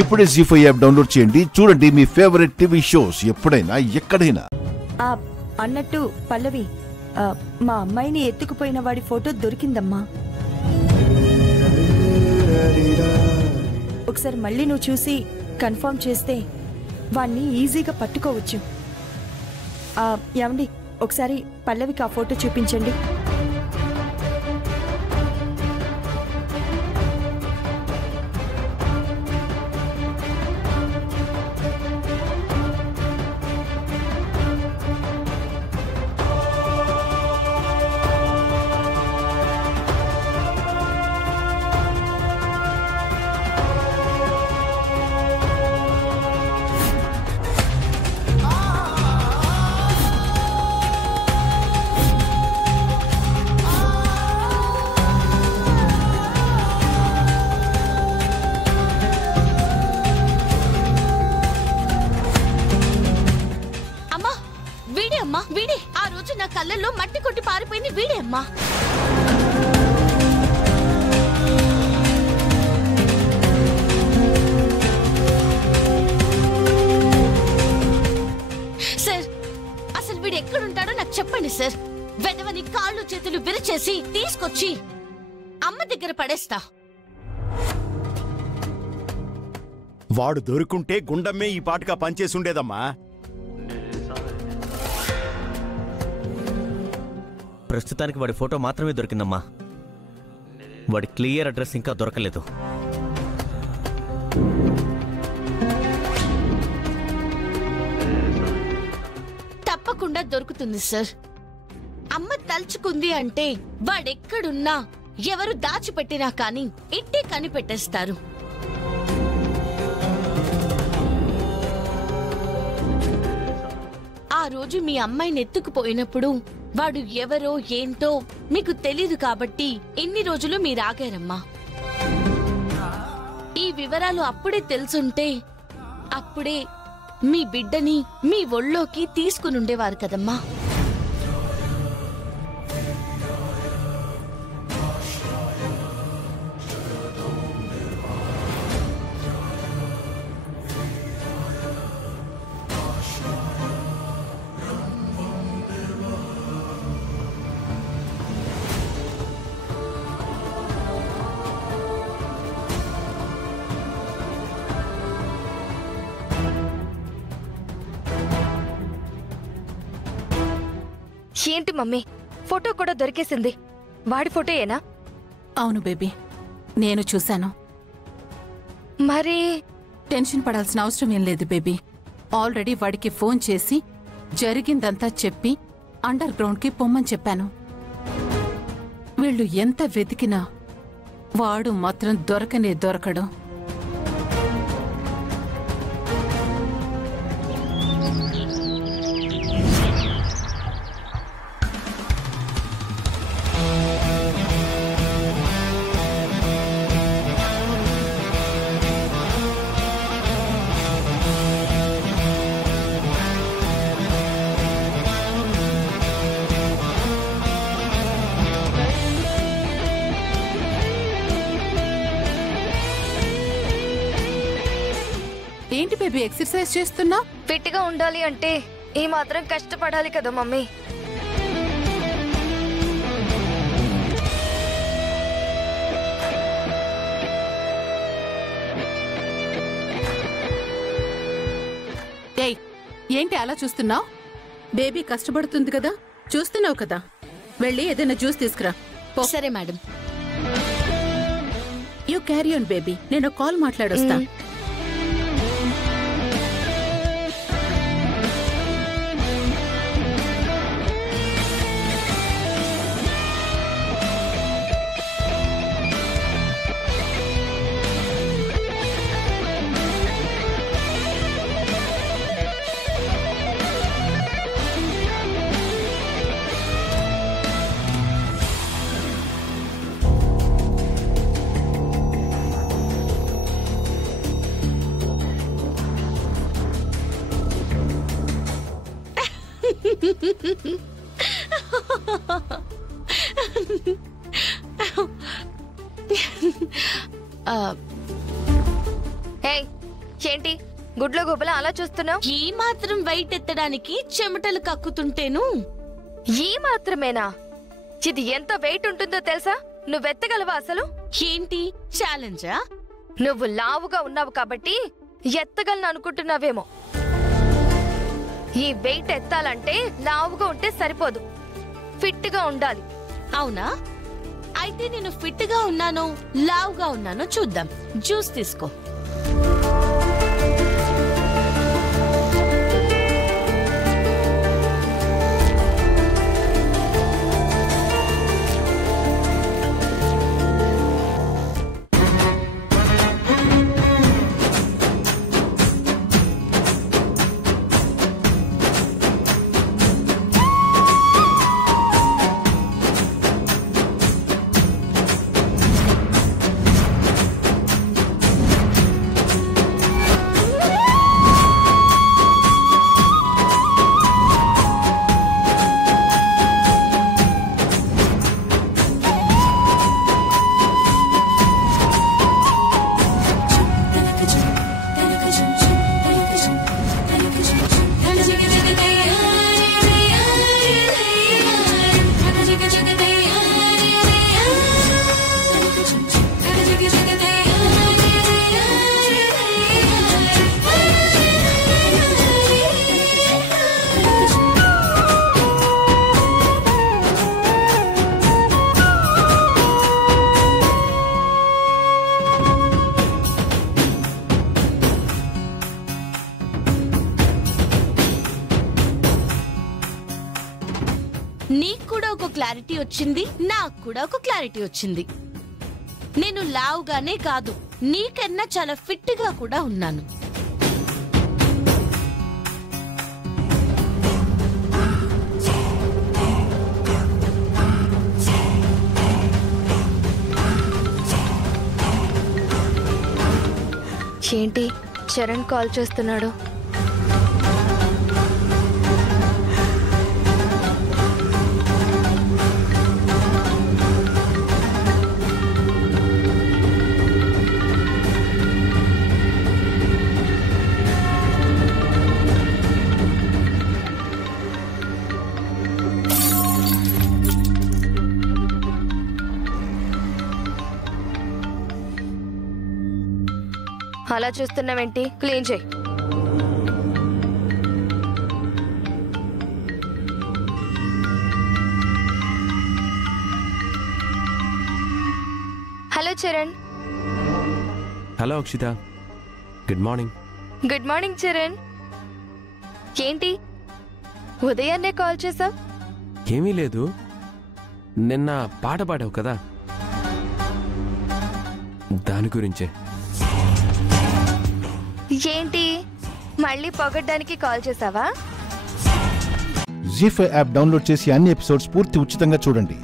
ఇప్పుడే జీ5 app download చేయండి. చూడండి మీ ఫేవరెట్ టీవీ షోస్ ఎప్పుడైనా ఎక్కడైనా. అన్నట్టు పల్లవి, మా అమ్మాయిని ఎత్తుకుపోయిన వాడి ఫోటో దొరికిందమ్మా. ఒకసారి మళ్ళీ నువ్వు చూసి కన్ఫర్మ్ చేస్తే వాణ్ణి ఈజీగా పట్టుకోవచ్చు. ఏమండి, ఒకసారి పల్లవికి ఆ ఫోటో చూపించండి. వీడే ఆ రోజు నా కళ్ళల్లో మట్టి కొట్టి పారిపోయింది వీడే అమ్మా. సార్, అసలు వీడు ఎక్కడుంటాడో నాకు చెప్పండి సార్. వెదవని కాళ్ళు చేతులు విరిచేసి తీసుకొచ్చి అమ్మ దగ్గర పడేస్తా. వాడు దొరుకుంటే గుండమ్మే ఈ పాటగా పనిచేసుండేదమ్మా. ప్రస్తుతానికి వాడి ఫోటో మాత్రమే దొరికిందమ్మా. వాడి క్లియర్ అడ్రస్ ఇంకా దొరకలేదు. తప్పకుండా దొరుకుతుంది సార్. అమ్మ తలుచుకుంది అంటే వాడెక్కడున్నా ఎవరు దాచిపెట్టినా కానీ ఇట్టే కనిపెట్టేస్తారు. ఆ రోజు మీ అమ్మాయిని ఎత్తుకుపోయినప్పుడు వాడు ఎవరో ఏంటో మీకు తెలీదు కాబట్టి ఎన్ని రోజులు మీరు ఆగారమ్మా. ఈ వివరాలు అప్పుడే తెలుసుంటే అప్పుడే మీ బిడ్డని మీ ఒళ్ళోకి తీసుకునుండేవారు కదమ్మా. ఏంటి మమ్మీ, ఫోటో కూడా దొరికేసింది. వాడి ఫోటోయేనా? అవును బేబీ, నేను చూశాను. మరి టెన్షన్ పడాల్సిన అవసరం ఏం లేదు బేబీ. ఆల్రెడీ వాడికి ఫోన్ చేసి జరిగిందంతా చెప్పి అండర్ గ్రౌండ్కి పొమ్మని చెప్పాను. వీళ్ళు ఎంత వెతికినా వాడు మాత్రం దొరకడు. ఏంటి బేబీ ఎక్సర్సైజ్ చేస్తున్నా? ఫిట్ గా ఉండాలి అంటే ఈ మాత్రం కష్టపడాలి కదా మమ్మీ. ఏయ్, ఏంటి అలా చూస్తున్నావు? బేబీ కష్టపడుతుంది కదా, చూస్తున్నావు కదా. వెళ్ళి ఏదైనా జ్యూస్ తీసుకురా. సరే madam. You carry on baby, నేను కాల్ మాట్లాడొస్తా. ఏంటి గుడ్లో గుబల అలా చూస్తున్నావు? ఈ మాత్రం వెయిట్ ఎత్తడానికి చెమటలు కక్కుతుంటేను. ఈ మాత్రమేనా? ఇది ఎంత వెయిట్ ఉంటుందో తెలుసా? నువ్వెత్తగలవా అసలు? ఏంటి ఛాలెంజా? నువ్వు లావుగా ఉన్నావు కాబట్టి ఎత్తగలను అనుకుంటున్నావేమో. ఈ వెయిట్ ఎత్తాలంటే లావుగా ఉంటే సరిపోదు, ఫిట్ గా ఉండాలి. అవునా? అయితే నేను ఫిట్ గా ఉన్నానో లావుగా ఉన్నానో చూద్దాం. జ్యూస్ తీసుకో. నీకు కూడా ఒక క్లారిటీ వచ్చింది, నాకు కూడా ఒక క్లారిటీ వచ్చింది. నేను లావుగానే కాదు, నీకన్నా చాలా ఫిట్ గా కూడా ఉన్నాను. ఏంటి చరణ్ కాల్ చేస్తున్నాడు? అలా చూస్తున్నావేంటి? క్లీన్ చేయి. Hello Charan. Hello Akshitha, good morning. Good morning Charan. ఏంటి ఉదయాన్నే కాల్ చేసావు? ఏమీ లేదు, నిన్న పాట పాడావు కదా, దాని గురించే. ఏంటి మళ్ళీ పొగడ్డానికి కాల్ చేసావా? జీ5 యాప్ డౌన్లోడ్ చేసి అన్ని ఎపిసోడ్స్ పూర్తి ఉచితంగా చూడండి.